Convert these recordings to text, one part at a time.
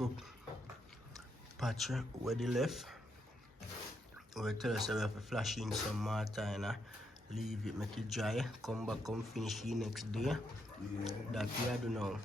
up patch where they left. We tell us we have to flash in some mortar and leave it, make it dry, come back, come finish the next day. Yeah. That we do now.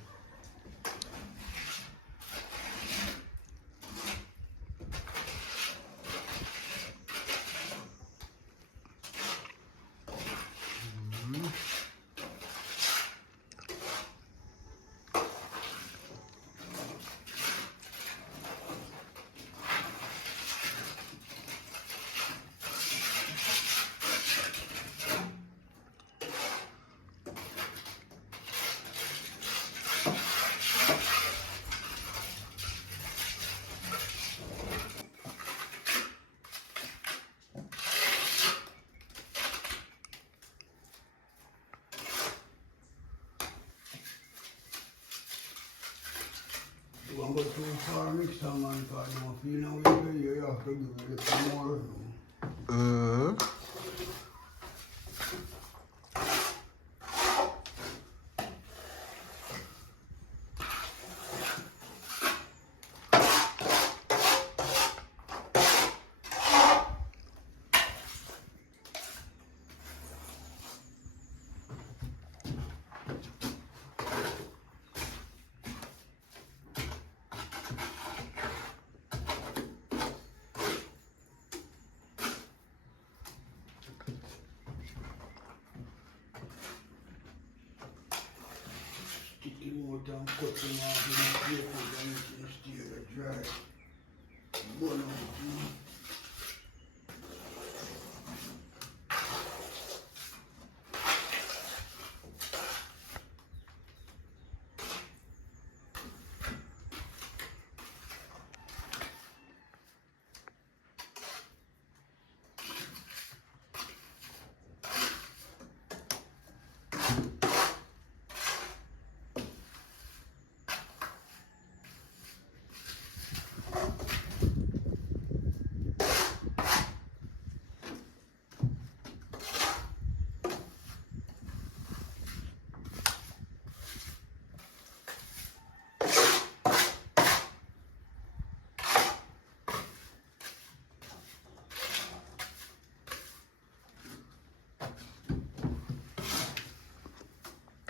You want to go too far mixer, man, because you know, you have to give it a little more. Down cutting off in the paper and instead of dry. Burn out.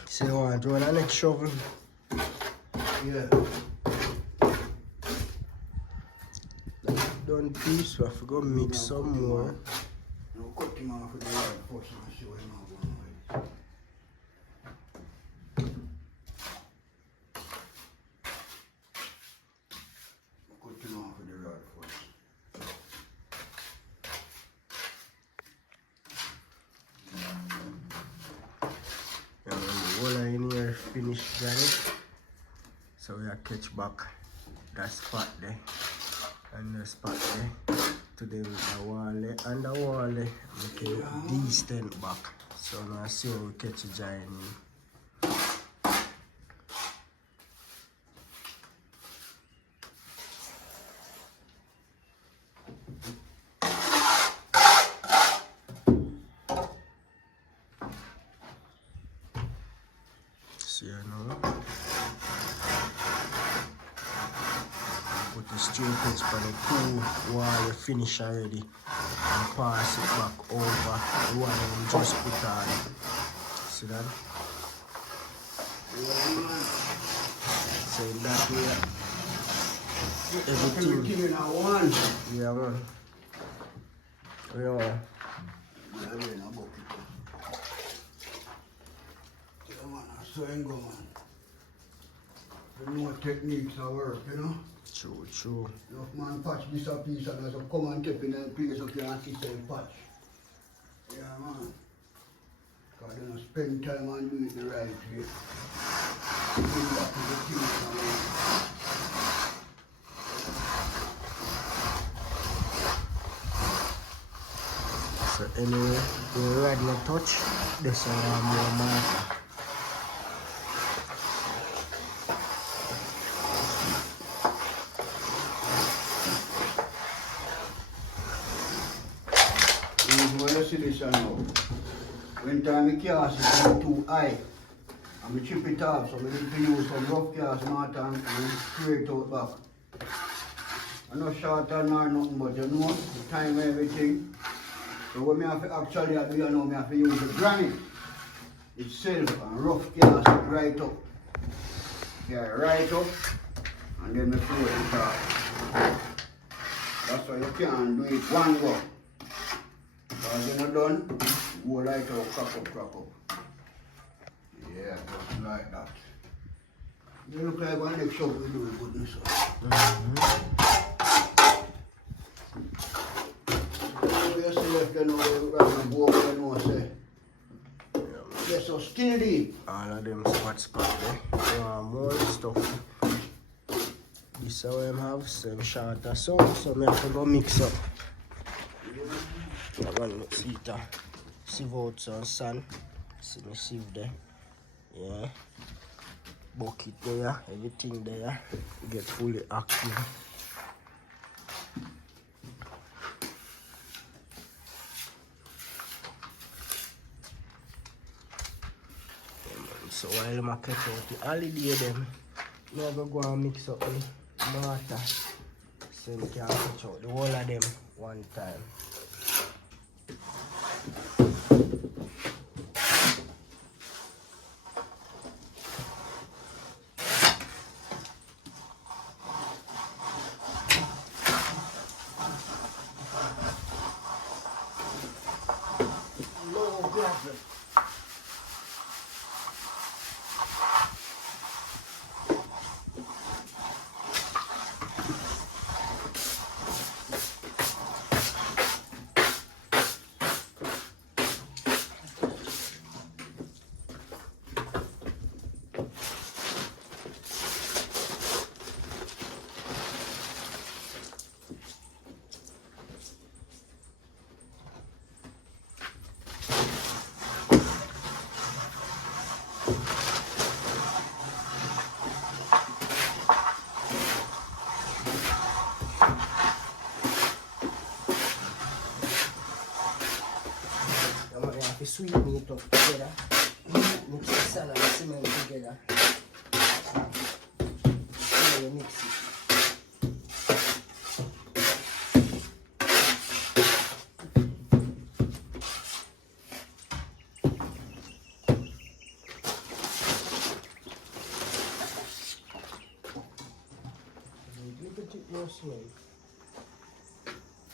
So you want to do the next shovel? Yeah. Done piece, we have to go mix some more. Now cut him off with the right first and show him how to do it. Cut him off with the right first. And when the whole in here finished drying, so we are catch back that spot there and the spot there to the wall there and the wall there, making it decent back. So now see how we catch the giant in. See you now. Put the straight edge for the two wall you finish already and pass it back over the one you just put on. See that? So in that way, everything in one. Yeah, man. Yeah. So ain't go, man. You know what techniques are work, you know? True, true. Enough man patch this a piece and there's a come and take in the place up here and see some patch. Yeah, man. Because they don't spend time and do it the right way. Bring back to the things and so anyway, the rod no touch, this one more marker. when you see this now, when time the cast is too high, and I chip it off, so I need to use some rough cast mortar and spray it out back. I'm not short or nothing, but you know, the time and everything. So what me have to actually do, you know, me have to use the granite itself and rough cast it right up. Yeah, right up, and then me float it off. That's why you can't do it one go. Because you're not done, go like out, crack up. Yeah, just like that. You look like one next shop we do it goodness. Yourself, you know, you got to go over, you know, say. Yeah, so still deep. All of them spot there. More stuff. This is what I have, same shorter so I have to go mix up. I'm going to see it. Sieve out some sand. See me sieve there. Yeah. Bucket there, everything there. Get fully active. So while I catch out the holiday them, now I'm go and mix up the mortar. So we can catch out the whole of them one time. No gravel. Sweeten it up together. Mix the sand and cement together. So you mix it. Give it more cement.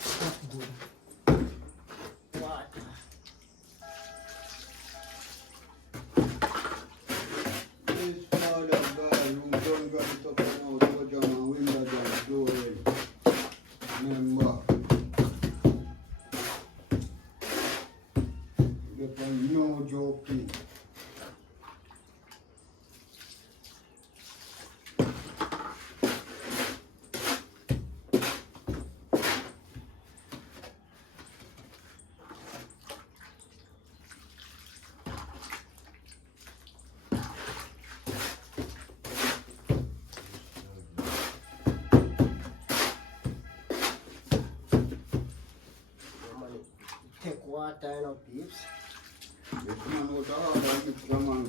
That's good. Water. No joking. Take water in our peeps. If you know the hard, you come on.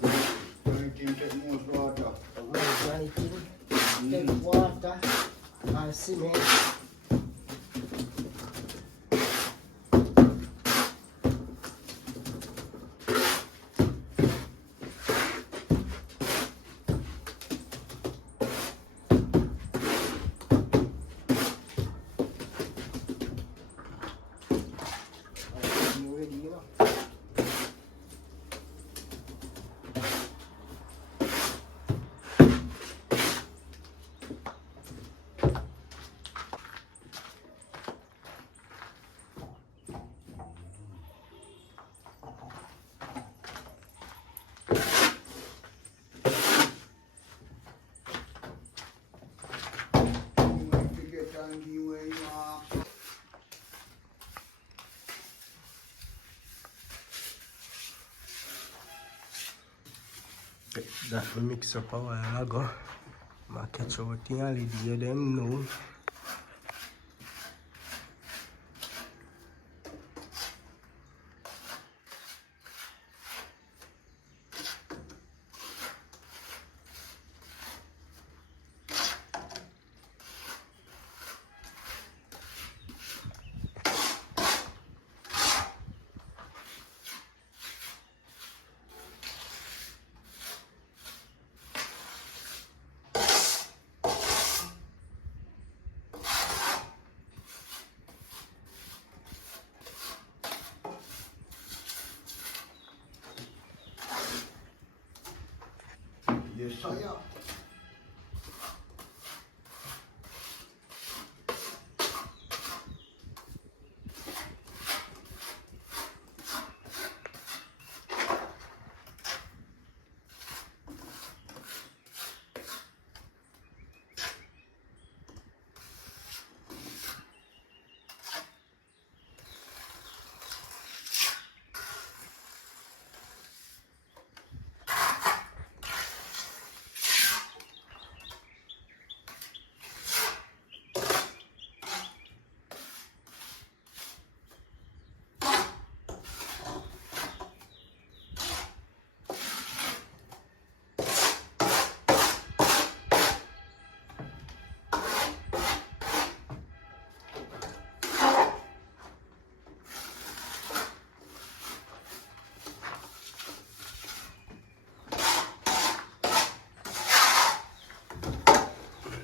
Anything take most water. Take water and cement. That we mix up a while ago. I catch out the holiday them know. Yes, sir.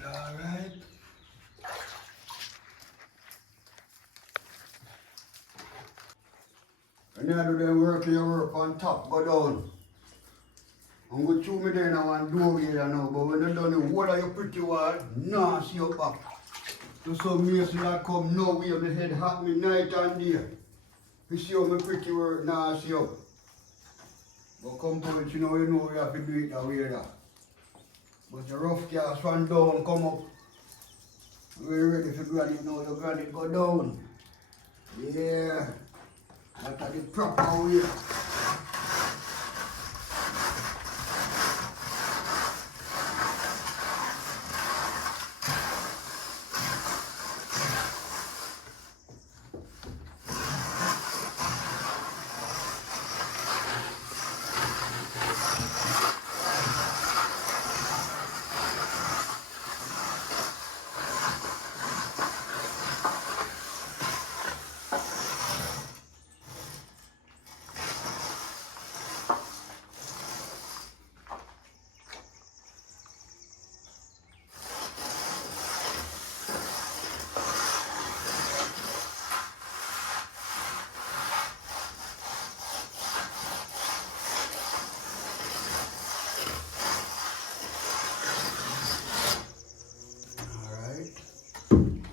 Alright. When you do them work, you work on top, go down. I'm going to chew me there now and do here now, but when you done the whole of your pretty wall, nah, see your back. To some mason that come nowhere, my head hot me night and day. You see how my pretty work, nah, see up. But come to it, you know we have to do it that way there. But the rough cast from down come up. We're ready to grab it now, you grab it, go down. Yeah, that's the proper way.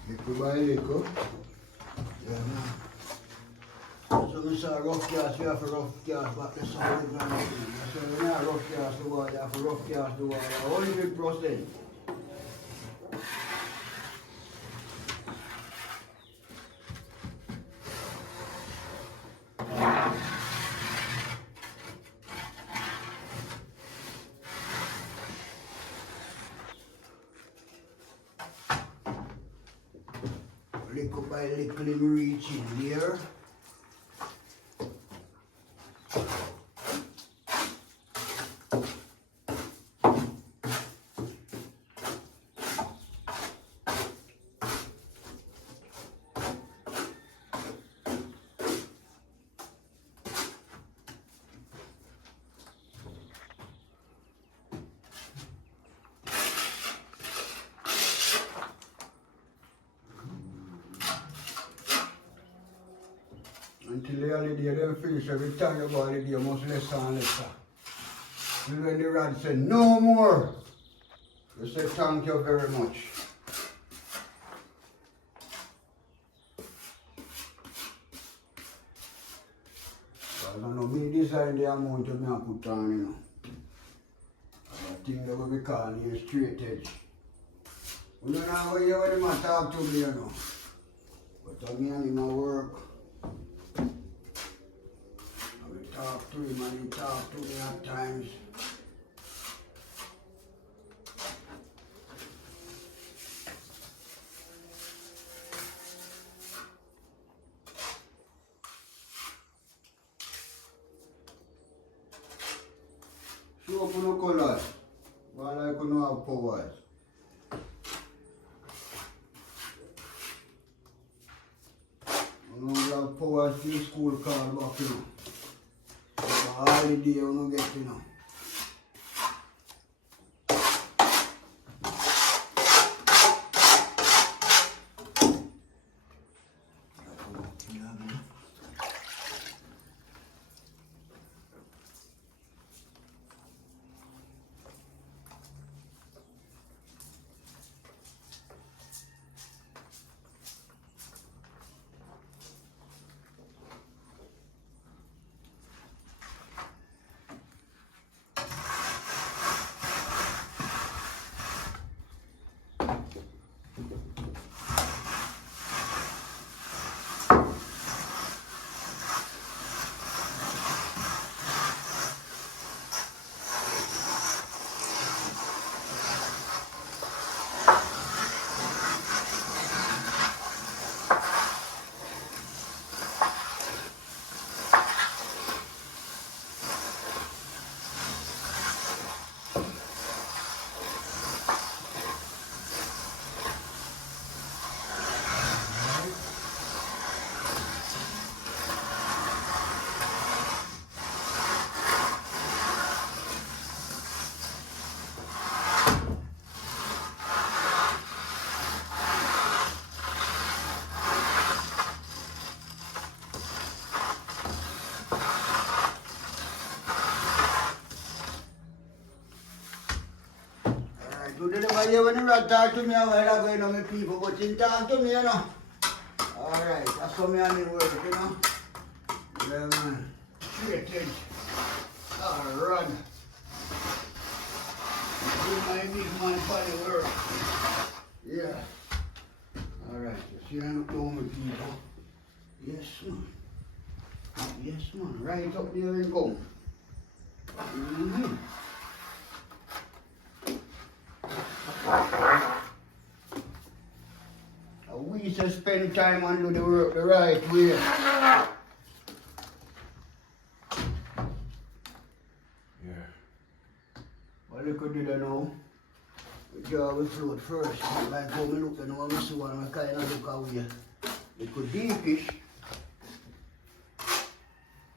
Little by little. Yeah, man. So I say rough cast, you have to rough cast back the solid ground. I say when you have rough cast the wall, you have to rough cast the wall. 100%. Little by little him reach in there. Until the holiday them finish, every time you go holiday, you must less and lesser. And when the rod say no more, you say thank you very much. Because I know me design the amount of me I put on, you know. And I think that will be called a straight edge. You don't know how you want to talk to me, you know. But I mean, in my work, talk to him and he talk to me at times. Show up no colors, while I could not have powers. I don't have powers to the school card back, you know. Holiday you don't get, you know. Yeah, when you talk to me, I will go in on my people, but you talk to me, you know. Alright, that's what me and the work, you know. Yeah, man. Straight edge. Run. Do my big man for the work. Yeah. Alright, you see, I don't know my people. Yes, man. Yes, man. Right up there and go. Mm-hmm. We should spend time and do the work the right way. Yeah. What you could do that now? The jaw will float first. Like how we look, you know, we see one, we kind of look away. It could deepish.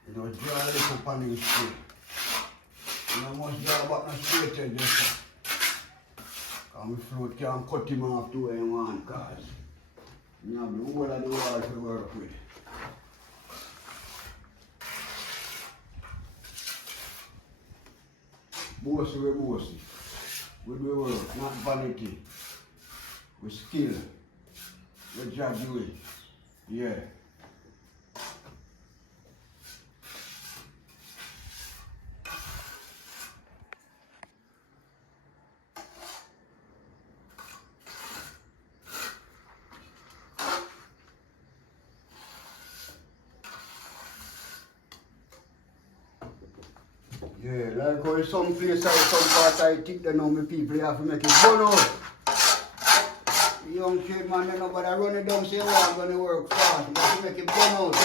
You know, draw a little pan in straight. You know, must draw back and straight and just. And we float can't cut him off to where you want, cause you have the whole of the wall to work with. Bossy we bossy. We do work, not vanity. We skill. We judge you. Yeah. Yeah, like how some place or some part I think they know me people, you have to make it burn out. The young kid man, they know, but I run it down, say, oh, I'm going to work fast, but you make it burn out.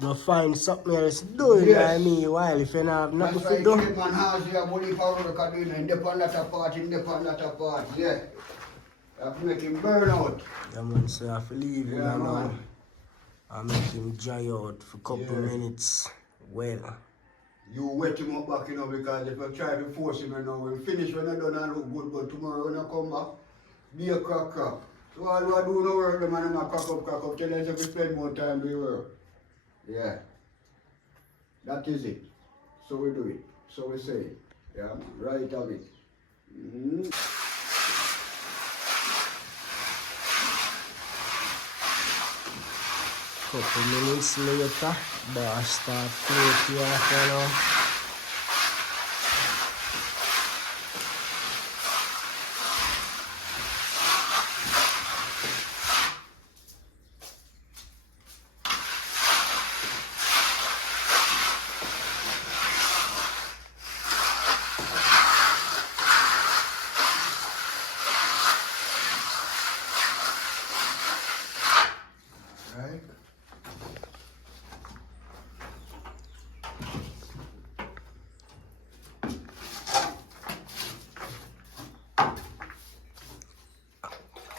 Go find something else doing, Yes. I mean, while if you don't have nothing That's to do. why kid man has here, bully for work are doing, and depend that apart, and depend that apart, yeah. You have to make him burn out. Yeah, man, so I have to leave him Yeah, now man. and make him dry out for a couple minutes. Well, You wet him up back, you know, because if you try to force him, you know, we'll finish when you done and look good, but tomorrow when you come back, be a crack. So all you do no work, the man and crack up, tell us if we spend more time doing work. Yeah. That is it. So we do it. So we say it. Yeah, man. Right of it. Mm-hmm. couple minutes later, bar start floating off, you know. Right?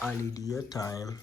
Holiday time.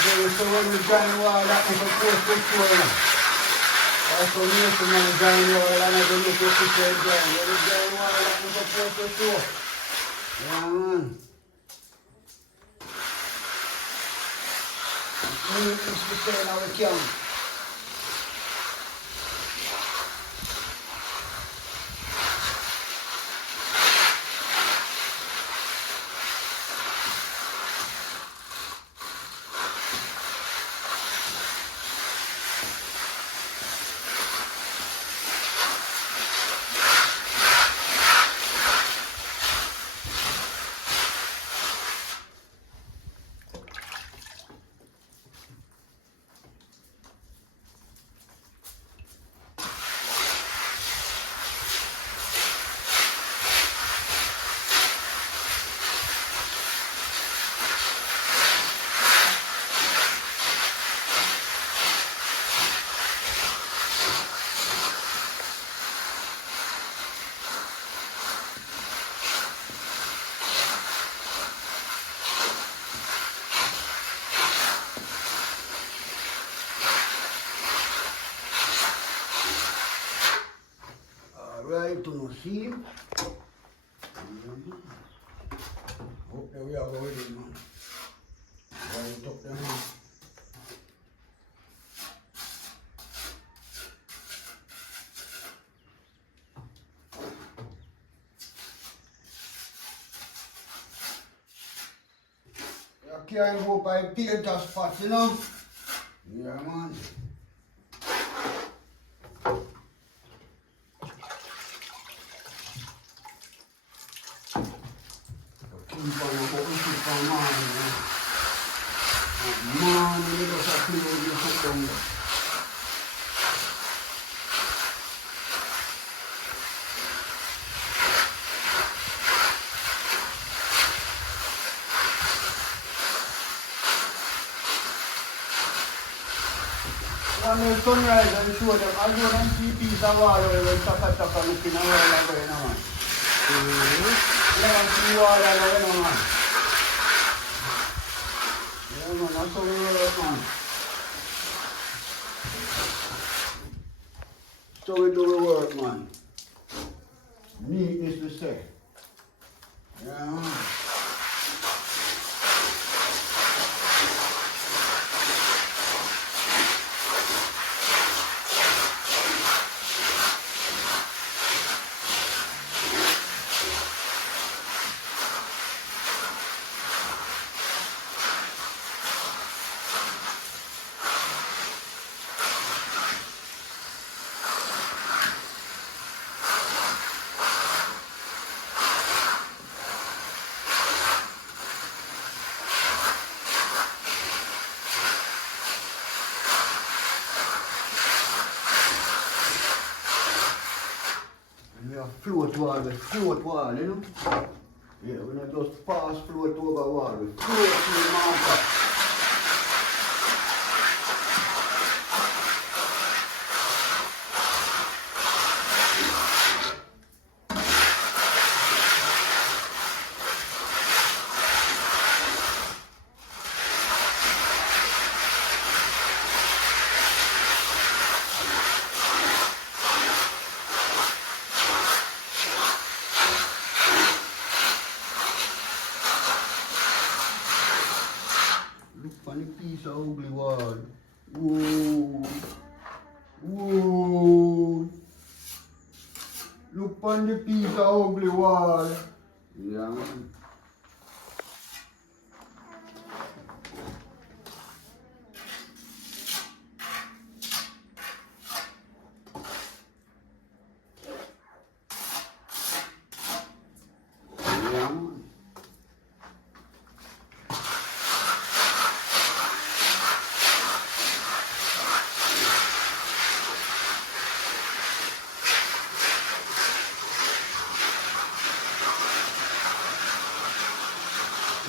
So when we join wall, that is supposed to show. Also, Mason and join wall, and I don't make it to say join. When we join wall, that is supposed to show. Yeah, man. We need to stay in our camp. seam. Hope that we are going in, man. Right up the hand. You can't go by painter spot, you know? Yeah, man. Keep on man. Man, you just have to clean your foot down there. When the sunrise and show them, I go and see piece of water when taka looking at where I'm going, man. Let them see water going, man. Yeah, man, that's how we work, man. So we do the work, man. Neatness to say. Yeah, man. Float wall, you know? Yeah, we not just pass float over wall, we float through the mountain. Look on the piece of ugly wall. Whoa. Whoa. Look on the piece of ugly wall. Yeah, man. Yeah, man.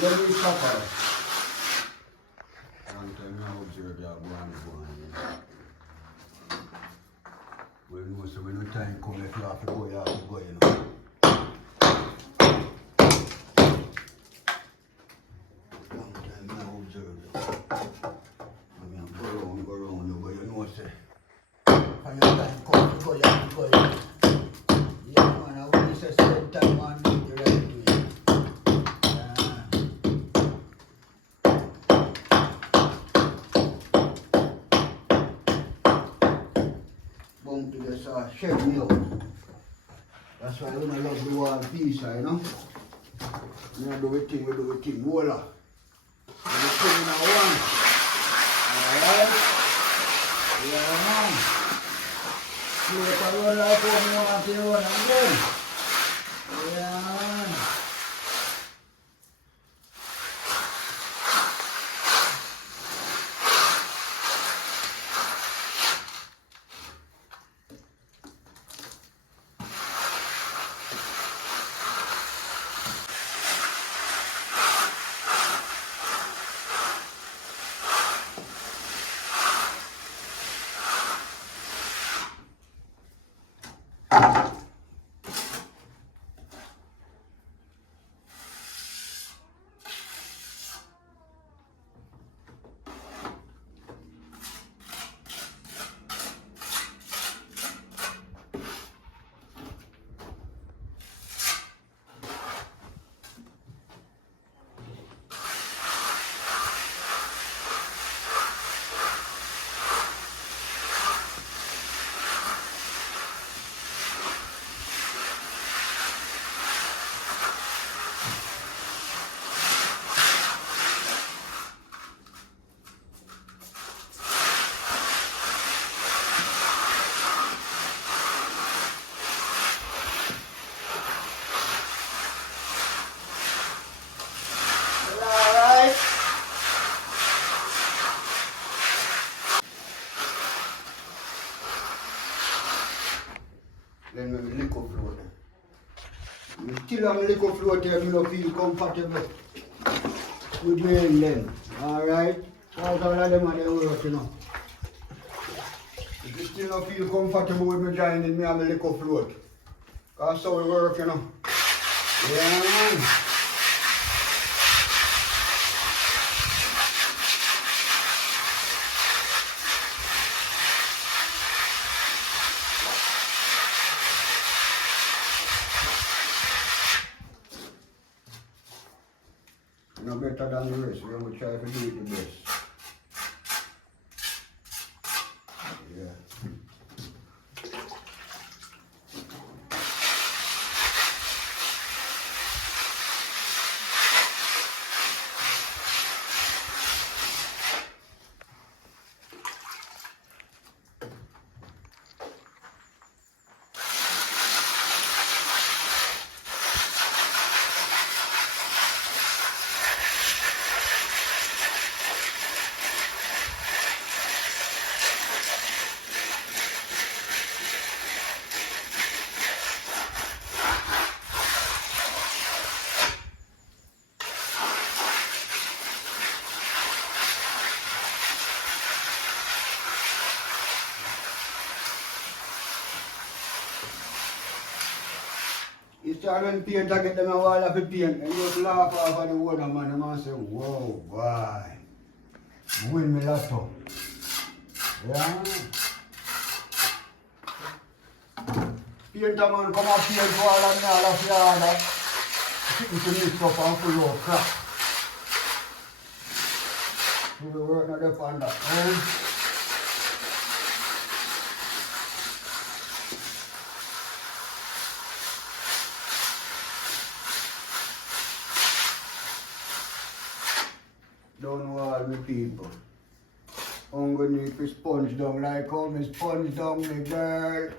Let me suffer. One time I observe that one. When most of the time come, if you have to go, you have to go, you know. One time I observe that. I mean, go around, but you know, say, when your time come, you go, you have to go, you know. Yeah, man, I want to say spend time on me, you're ready to do it. To this shed me out. That's why I don't love the wall piece, you know. We do the thing, voila. We do thing in one. Alright? Yeah, man. See if I run like what you want to run again. Yeah, man. still on the liquor float here, you don't feel comfortable with me and them. Alright? That's all of them are their work, you know. If you still don't feel comfortable with me joining me on the liquor float, that's how we work, you know. Yeah, man. No better than the rest. We're going to try to do it the best. Yeah. You start when paint and get them a wall of the paint and you just laugh off of the water man. The man say, whoa, boy. Win me lotto. Yeah. Painter man come up here to all of me all of yard. Sitting to mix up and full of crap. So we work not up on that. Don't know all the people. I'm gonna need to sponge down like how me sponge down me girl.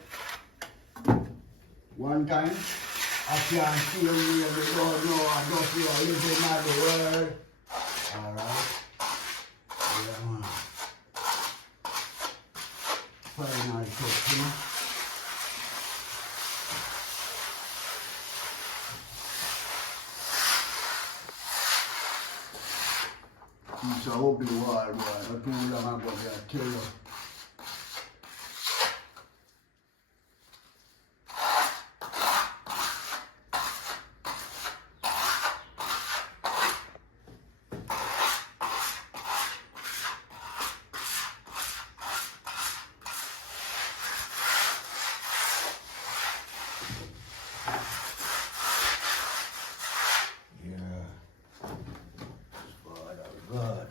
One time, I can't feel me and I don't know I don't feel living in the world. Alright? Yeah, man. Final touch, you know? Piece of ugly wall, boy. Not too long ago, I tell you. God.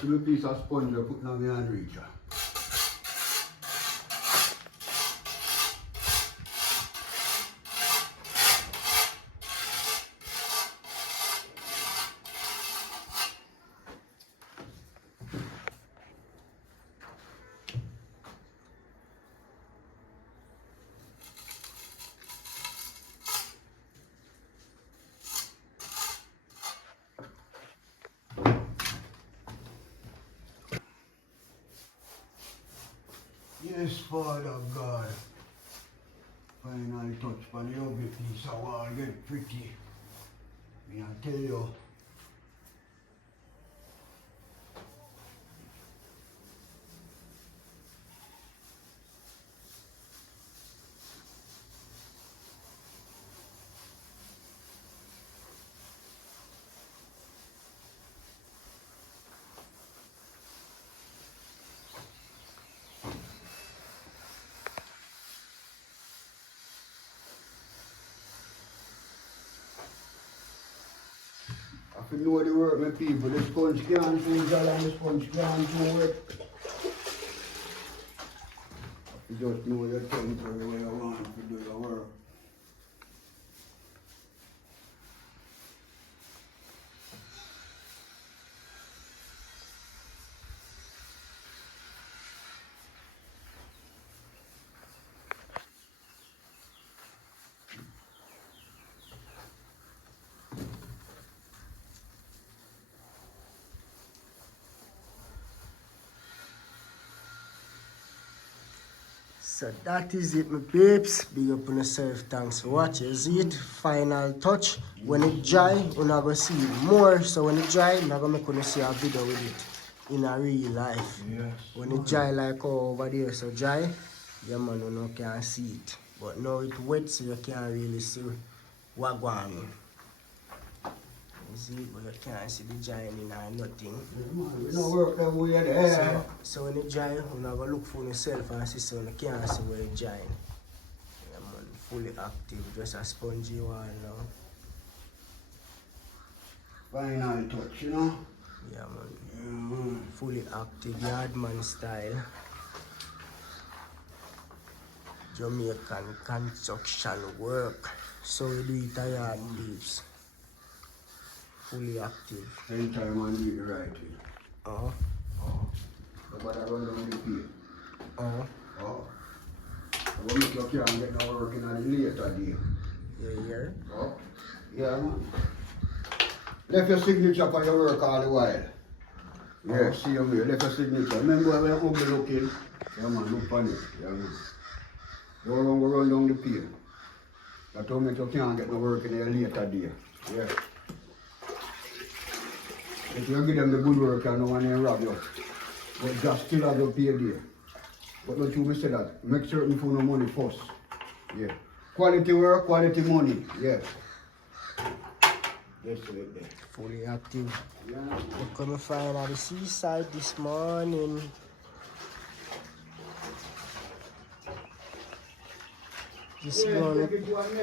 See the piece of sponge I put on my hand reacher. Yes, Father God. Final touch for the ugly piece of wall get pretty. Me I tell you. If you know the work, my people, the sponge can't do it, and the sponge can't do it. You just know your temporary way you want to do your work. So that is it, my peeps. Big up on yourself. Thanks for watching. You see it? Final touch. When it dry, you're not going to see more. So when it dry, you're not going to make you see a video with it in a real life. Yes. When it dry like over there, so dry, yeah man, you know, can't see it. But now it wet, so you can't really see what going on. You see it, but you can't see the drying or nothing. We don't work that way there. So when it dry, you're not going to look for yourself and see so you can't see where it dry. Yeah man, fully active, just a spongy one now. Final touch, you know? Yeah man, fully active, yardman style. Jamaican construction work. So we do it a yard leaves. Fully active. Same time and do it the right way. Oh. Nobody run down the pier. Oh. Oh. I will make you can't get no work in the later day. Yeah, yeah. Oh. Yeah, man. Left your signature for your work all the while. Yeah, see you here. Left your signature. Remember when I'm looking? Yeah, man, look on it. Yeah, man. Don't run down the pier. That don't make you can't get no work in the later day. Yeah. If you give them the good work and no one ain't rob you, but just still have your pay there. But don't you say that. Make certain for no money first. Yeah. Quality work, quality money. Yeah. That's it there. Fully active. Yeah. We come find at the seaside this morning. This morning.